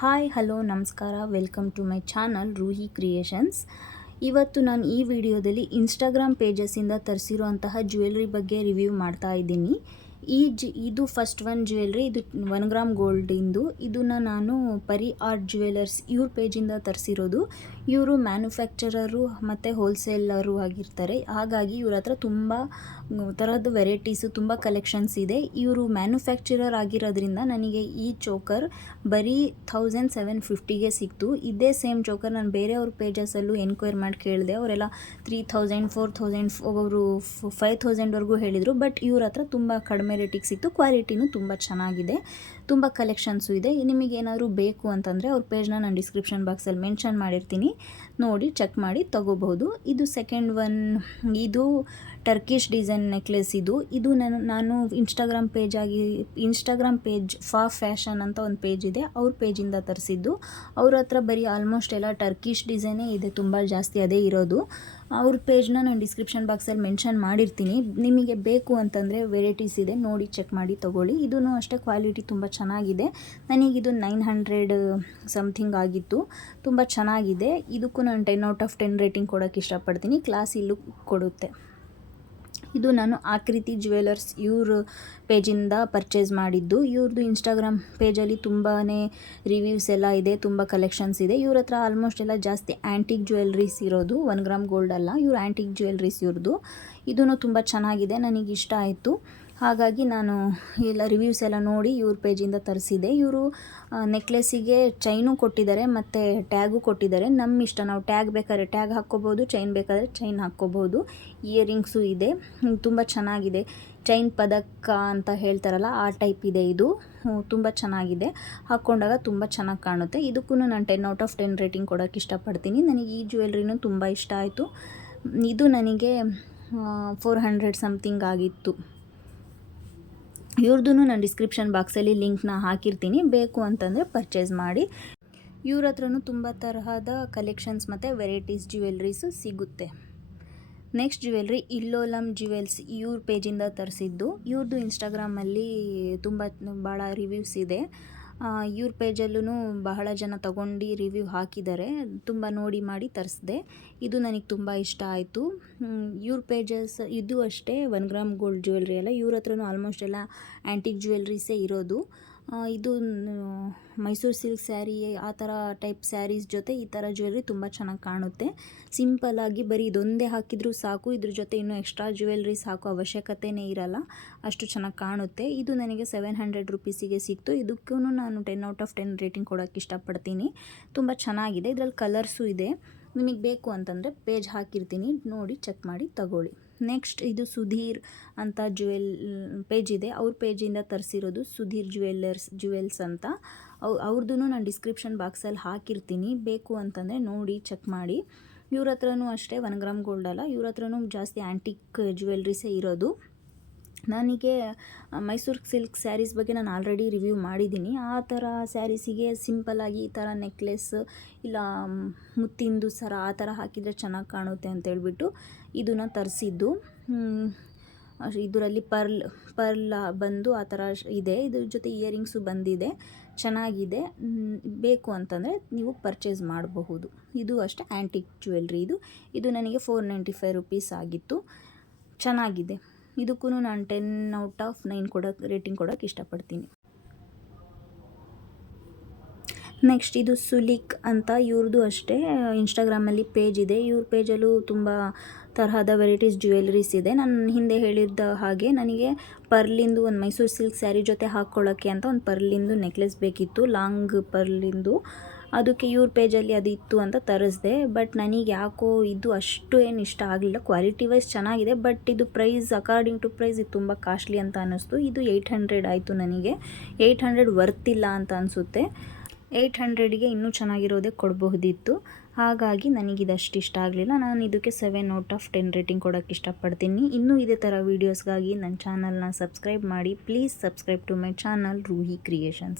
Hi hello ನಮಸ್ಕಾರ, welcome to my channel Roohi creations. ಇವತ್ತು ನಾನು ಈ ವಿಡಿಯೋದಲ್ಲಿ ಇನ್ಸ್ಟಾಗ್ರಾಮ್ ಪೇಜಸ್ಸಿಂದ ತರಿಸಿರುವಂತಹ ಜ್ಯುವೆಲ್ರಿ ಬಗ್ಗೆ ರಿವ್ಯೂ ಮಾಡ್ತಾ ಇದ್ದೀನಿ. ಇದು ಫಸ್ಟ್ ಒನ್ ಜ್ಯುವೆಲ್ರಿ, ಇದು 1 ಗ್ರಾಮ್ ಗೋಲ್ಡಿಂದು. ಇದನ್ನು ನಾನು ಪರಿ ಆರ್ಟ್ ಜ್ಯುವೆಲರ್ಸ್ ಇವ್ರ ಪೇಜಿಂದ ತರಿಸಿರೋದು. ಇವರು ಮ್ಯಾನುಫ್ಯಾಕ್ಚರರು ಮತ್ತು ಹೋಲ್ಸೇಲರು ಆಗಿರ್ತಾರೆ. ಹಾಗಾಗಿ ಇವ್ರ ಹತ್ರ ತುಂಬ ಥರದ್ದು ವೆರೈಟೀಸು, ತುಂಬ ಕಲೆಕ್ಷನ್ಸ್ ಇದೆ. ಇವರು ಮ್ಯಾನುಫ್ಯಾಕ್ಚರರ್ ಆಗಿರೋದ್ರಿಂದ ನನಗೆ ಈ ಚೋಕರ್ ಬರೀ 1750ಗೆ ಸಿಕ್ತು. ಇದೇ ಸೇಮ್ ಚೋಕರ್ ನಾನು ಬೇರೆಯವ್ರ ಪೇಜಸಲ್ಲೂ ಎನ್ಕ್ವೈರ್ ಮಾಡಿ ಕೇಳಿದೆ. ಅವರೆಲ್ಲ 3000, 4000, ಒಬ್ಬೊಬ್ಬರು 5000ವರೆಗೂ ಹೇಳಿದರು. ಬಟ್ ಇವ್ರ ಹತ್ರ ತುಂಬ ಕಡಿಮೆ ರೇಟಿಗೆ ಸಿಕ್ತು. ಕ್ವಾಲಿಟಿನೂ ತುಂಬ ಚೆನ್ನಾಗಿದೆ, ತುಂಬ ಕಲೆಕ್ಷನ್ಸು ಇದೆ. ನಿಮಗೇನಾದರೂ ಬೇಕು ಅಂತಂದರೆ ಅವ್ರ ಪೇಜ್ನ ನಾನು ಡಿಸ್ಕ್ರಿಪ್ಷನ್ ಬಾಕ್ಸಲ್ಲಿ ಮೆನ್ಷನ್ ಮಾಡಿರ್ತೀನಿ, ನೋಡಿ ಚೆಕ್ ಮಾಡಿ ತಗೋಬಹುದು. ಇದು ಸೆಕೆಂಡ್ ಒನ್, ಇದು ಟರ್ಕಿಶ್ ಡಿಸೈನ್ ನೆಕ್ಲೆಸ್. ಇದು ನಾನು ಇನ್ಸ್ಟಾಗ್ರಾಮ್ ಪೇಜ್ ಫ್ಯಾಷನ್ ಅಂತ ಒಂದು ಪೇಜ್ ಇದೆ, ಅವ್ರ ಪೇಜಿಂದ ತರಿಸಿದ್ದು. ಅವ್ರ ಹತ್ರ ಬರೀ ಆಲ್ಮೋಸ್ಟ್ ಎಲ್ಲ ಟರ್ಕಿಶ್ ಡಿಸೈನೇ ಇದೆ, ತುಂಬ ಜಾಸ್ತಿ ಅದೇ ಇರೋದು. ಅವ್ರ ಪೇಜ್ನ ನಾನು ಡಿಸ್ಕ್ರಿಪ್ಷನ್ ಬಾಕ್ಸಲ್ಲಿ ಮೆನ್ಷನ್ ಮಾಡಿರ್ತೀನಿ. ನಿಮಗೆ ಬೇಕು ಅಂತಂದರೆ ವೆರೈಟೀಸ್ ಇದೆ, ನೋಡಿ ಚೆಕ್ ಮಾಡಿ ತೊಗೊಳ್ಳಿ. ಇದೂ ಅಷ್ಟೇ ಕ್ವಾಲಿಟಿ ತುಂಬ ಚೆನ್ನಾಗಿದೆ. ನನಗಿದು 900 ಸಮಥಿಂಗ್ ಆಗಿತ್ತು. ತುಂಬ ಚೆನ್ನಾಗಿದೆ. ಇದಕ್ಕೂ ನಾನು 10/10 ರೇಟಿಂಗ್ ಕೊಡೋಕ್ಕೆ ಇಷ್ಟಪಡ್ತೀನಿ. ಕ್ಲಾಸಿ ಲುಕ್ ಕೊಡುತ್ತೆ. ಇದು ನಾನು ಆಕೃತಿ ಜ್ಯುವೆಲರ್ಸ್ ಇವ್ರ ಪೇಜಿಂದ ಪರ್ಚೇಸ್ ಮಾಡಿದ್ದು. ಇವ್ರದ್ದು ಇನ್ಸ್ಟಾಗ್ರಾಮ್ ಪೇಜಲ್ಲಿ ತುಂಬಾ ರಿವ್ಯೂಸ್ ಎಲ್ಲ ಇದೆ, ತುಂಬ ಕಲೆಕ್ಷನ್ಸ್ ಇದೆ. ಇವ್ರ ಹತ್ರ ಆಲ್ಮೋಸ್ಟ್ ಎಲ್ಲ ಜಾಸ್ತಿ ಆ್ಯಂಟಿಕ್ ಜ್ಯುವೆಲ್ರೀಸ್ ಇರೋದು, 1 ಗ್ರಾಮ್ ಗೋಲ್ಡ್ ಅಲ್ಲ, ಇವ್ರು ಆ್ಯಂಟಿಕ್ ಜ್ಯುವೆಲ್ರೀಸ್ ಇವ್ರದ್ದು. ಇದೂ ತುಂಬ ಚೆನ್ನಾಗಿದೆ, ನನಗೆ ಇಷ್ಟ ಆಯಿತು. ಹಾಗಾಗಿ ನಾನು ಎಲ್ಲ ರಿವ್ಯೂಸ್ ಎಲ್ಲ ನೋಡಿ ಇವ್ರ ಪೇಜಿಂದ ತರಿಸಿದೆ. ಇವರು ನೆಕ್ಲೆಸ್ಸಿಗೆ ಚೈನು ಕೊಟ್ಟಿದ್ದಾರೆ ಮತ್ತು ಟ್ಯಾಗು ಕೊಟ್ಟಿದ್ದಾರೆ. ನಮ್ಮ ಇಷ್ಟ, ನಾವು ಟ್ಯಾಗ್ ಬೇಕಾದ್ರೆ ಟ್ಯಾಗ್ ಹಾಕ್ಕೋಬೋದು, ಚೈನ್ ಬೇಕಾದರೆ ಚೈನ್ ಹಾಕ್ಕೋಬೋದು. ಇಯರಿಂಗ್ಸು ಇದೆ, ತುಂಬ ಚೆನ್ನಾಗಿದೆ. ಚೈನ್ ಪದಕ ಅಂತ ಹೇಳ್ತಾರಲ್ಲ, ಆ ಟೈಪ್ ಇದೆ ಇದು. ತುಂಬ ಚೆನ್ನಾಗಿದೆ, ಹಾಕ್ಕೊಂಡಾಗ ತುಂಬ ಚೆನ್ನಾಗಿ ಕಾಣುತ್ತೆ. ಇದಕ್ಕೂ ನಾನು 10/10 ರೇಟಿಂಗ್ ಕೊಡೋಕ್ಕೆ ಇಷ್ಟಪಡ್ತೀನಿ. ನನಗೆ ಈ ಜ್ಯುವೆಲ್ರಿನೂ ತುಂಬ ಇಷ್ಟ ಆಯಿತು. ಇದು ನನಗೆ 400 ಸಮಥಿಂಗ್ ಆಗಿತ್ತು. ಇವ್ರದ್ದು ನಾನು ಡಿಸ್ಕ್ರಿಪ್ಷನ್ ಬಾಕ್ಸಲ್ಲಿ ಲಿಂಕ್ನ ಹಾಕಿರ್ತೀನಿ, ಬೇಕು ಅಂತಂದರೆ ಪರ್ಚೇಸ್ ಮಾಡಿ. ಇವ್ರ ಹತ್ರನೂ ತುಂಬ ತರಹದ ಕಲೆಕ್ಷನ್ಸ್ ಮತ್ತು ವೆರೈಟೀಸ್ ಜ್ಯುವೆಲ್ರೀಸು ಸಿಗುತ್ತೆ. ನೆಕ್ಸ್ಟ್ ಜ್ಯುವೆಲ್ರಿ ಇಲ್ಲೋಲಮ್ ಜ್ಯುವೆಲ್ಸ್ ಇವ್ರ ಪೇಜಿಂದ ತರಿಸಿದ್ದು. ಇವ್ರದ್ದು ಇನ್ಸ್ಟಾಗ್ರಾಮಲ್ಲಿ ಭಾಳ ರಿವ್ಯೂಸ್ ಇದೆ. ಇವ್ರ ಪೇಜಲ್ಲೂ ಬಹಳ ಜನ ತಗೊಂಡು ರಿವ್ಯೂ ಹಾಕಿದ್ದಾರೆ. ತುಂಬ ನೋಡಿ ಮಾಡಿ ತರಿಸಿದೆ. ಇದು ನನಗೆ ತುಂಬ ಇಷ್ಟ ಆಯಿತು. ಇವ್ರ ಪೇಜಸ್ ಇದು ಅಷ್ಟೇ 1 ಗ್ರಾಮ್ ಗೋಲ್ಡ್ ಜ್ಯುವೆಲ್ರಿ ಅಲ್ಲ, ಇವ್ರ ಹತ್ರನೂ ಆಲ್ಮೋಸ್ಟ್ ಎಲ್ಲ ಆ್ಯಂಟಿಕ್ ಜ್ಯುವೆಲ್ರೀಸೇ ಇರೋದು. ಇದು ಮೈಸೂರು ಸಿಲ್ಕ್ ಸ್ಯಾರಿ, ಆ ಥರ ಟೈಪ್ ಸ್ಯಾರೀಸ್ ಜೊತೆ ಈ ಥರ ಜ್ಯುವೆಲ್ರಿ ತುಂಬ ಚೆನ್ನಾಗಿ ಕಾಣುತ್ತೆ. ಸಿಂಪಲ್ಲಾಗಿ ಬರೀ ಇದೊಂದೇ ಹಾಕಿದರೂ ಸಾಕು, ಇದ್ರ ಜೊತೆ ಇನ್ನೂ ಎಕ್ಸ್ಟ್ರಾ ಜ್ಯುವೆಲ್ರೀಸ್ ಹಾಕೋ ಅವಶ್ಯಕತೆಯೇ ಇರಲ್ಲ, ಅಷ್ಟು ಚೆನ್ನಾಗಿ ಕಾಣುತ್ತೆ. ಇದು ನನಗೆ 700 ರುಪೀಸಿಗೆ ಸಿಕ್ತು. ಇದಕ್ಕೂ ನಾನು 10/10 ರೇಟಿಂಗ್ ಕೊಡೋಕ್ಕೆ ಇಷ್ಟಪಡ್ತೀನಿ. ತುಂಬ ಚೆನ್ನಾಗಿದೆ. ಇದರಲ್ಲಿ ಕಲರ್ಸು ಇದೆ. ನಿಮಗೆ ಬೇಕು ಅಂತಂದರೆ ಪೇಜ್ ಹಾಕಿರ್ತೀನಿ, ನೋಡಿ ಚೆಕ್ ಮಾಡಿ ತಗೊಳ್ಳಿ. ನೆಕ್ಸ್ಟ್ ಇದು ಸುಧೀರ್ ಅಂತ ಪೇಜ್ ಇದೆ, ಅವ್ರ ಪೇಜಿಂದ ತರಿಸಿರೋದು. ಸುಧೀರ್ ಜ್ಯುವೆಲ್ಸ್ ಅಂತ ಅವ್ರದ್ದು ನಾನು ಡಿಸ್ಕ್ರಿಪ್ಷನ್ ಬಾಕ್ಸಲ್ಲಿ ಹಾಕಿರ್ತೀನಿ, ಬೇಕು ಅಂತಂದರೆ ನೋಡಿ ಚೆಕ್ ಮಾಡಿ. ಇವ್ರ ಹತ್ರನೂ ಅಷ್ಟೇ 1 ಗ್ರಾಮ್ ಗೋಲ್ಡ್ ಅಲ್ಲ, ಇವ್ರ ಹತ್ರನೂ ಜಾಸ್ತಿ ಆ್ಯಂಟಿಕ್ ಜ್ಯುವೆಲ್ರೀಸೇ ಇರೋದು. ನನಗೆ ಮೈಸೂರು ಸಿಲ್ಕ್ ಸ್ಯಾರೀಸ್ ಬಗ್ಗೆ ನಾನು ಆಲ್ರೆಡಿ ರಿವ್ಯೂ ಮಾಡಿದ್ದೀನಿ. ಆ ಥರ ಸ್ಯಾರೀಸಿಗೆ ಸಿಂಪಲ್ಲಾಗಿ ಈ ಥರ ನೆಕ್ಲೆಸ್ ಇಲ್ಲ ಮುತ್ತಿಂದು ಸರ ಆ ಥರ ಹಾಕಿದರೆ ಚೆನ್ನಾಗಿ ಕಾಣುತ್ತೆ ಅಂತೇಳ್ಬಿಟ್ಟು ಇದನ್ನು ತರಿಸಿದ್ದು. ಇದರಲ್ಲಿ ಪರ್ಲ್ ಬಂದು ಆ ಥರ ಇದೆ. ಇದ್ರ ಜೊತೆ ಇಯರಿಂಗ್ಸು ಬಂದಿದೆ, ಚೆನ್ನಾಗಿದೆ. ಬೇಕು ಅಂತಂದರೆ ನೀವು ಪರ್ಚೇಸ್ ಮಾಡಬಹುದು. ಇದು ಅಷ್ಟೇ ಆ್ಯಂಟಿಕ್ ಜ್ಯುವೆಲ್ರಿ. ಇದು ನನಗೆ 495 ರುಪೀಸ್ ಆಗಿತ್ತು. ಚೆನ್ನಾಗಿದೆ. ಇದಕ್ಕೂ ನಾನು 10/9 ರೇಟಿಂಗ್ ಕೊಡೋಕ್ಕೆ ಇಷ್ಟಪಡ್ತೀನಿ. ನೆಕ್ಸ್ಟ್ ಇದು ಸುಲಿಕ್ ಅಂತ, ಇವ್ರದ್ದು ಅಷ್ಟೇ ಇನ್ಸ್ಟಾಗ್ರಾಮಲ್ಲಿ ಪೇಜ್ ಇದೆ. ಇವ್ರ ಪೇಜಲ್ಲೂ ತುಂಬ ತರಹದ ವೆರೈಟೀಸ್ ಜ್ಯುವೆಲ್ರೀಸ್ ಇದೆ. ನಾನು ಹಿಂದೆ ಹೇಳಿದ್ದ ಹಾಗೆ ನನಗೆ ಪರ್ಲಿಂದು ಒಂದು ಮೈಸೂರು ಸಿಲ್ಕ್ ಸ್ಯಾರಿ ಜೊತೆ ಹಾಕ್ಕೊಳ್ಳೋಕ್ಕೆ ಅಂತ ಒಂದು ಪರ್ಲಿಂದು ನೆಕ್ಲೆಸ್ ಬೇಕಿತ್ತು, ಲಾಂಗ್ ಪರ್ಲಿಂದು. ಅದಕ್ಕೆ ಇವ್ರ ಪೇಜಲ್ಲಿ ಅದು ಇತ್ತು ಅಂತ ತರಿಸ್ದೆ. ಬಟ್ ನನಗೆ ಯಾಕೋ ಇದು ಅಷ್ಟು ಏನು ಇಷ್ಟ ಆಗಲಿಲ್ಲ. ಕ್ವಾಲಿಟಿ ವೈಸ್ ಚೆನ್ನಾಗಿದೆ, ಬಟ್ ಇದು ಪ್ರೈಸ್ ಅಕಾರ್ಡಿಂಗ್ ಟು ಪ್ರೈಸ್ ಇದು ತುಂಬ ಕಾಸ್ಟ್ಲಿ ಅಂತ ಅನ್ನಿಸ್ತು. ಇದು 800 ಆಯಿತು ನನಗೆ. 800 ವರ್ತಿಲ್ಲ ಅಂತ ಅನಿಸುತ್ತೆ. 800ಗೆ ಇನ್ನೂ ಚೆನ್ನಾಗಿರೋದೇ ಕೊಡಬಹುದಿತ್ತು. ಹಾಗಾಗಿ ನನಗಿದಷ್ಟು ಇಷ್ಟ ಆಗಲಿಲ್ಲ. ನಾನು ಇದಕ್ಕೆ 7/10 ರೇಟಿಂಗ್ ಕೊಡೋಕ್ಕೆ ಇಷ್ಟಪಡ್ತೀನಿ. ಇನ್ನೂ ಇದೇ ಥರ ವೀಡಿಯೋಸ್ಗಾಗಿ ನನ್ನ ಚಾನಲ್ನ ಸಬ್ಸ್ಕ್ರೈಬ್ ಮಾಡಿ. Please subscribe to my channel Roohi creations.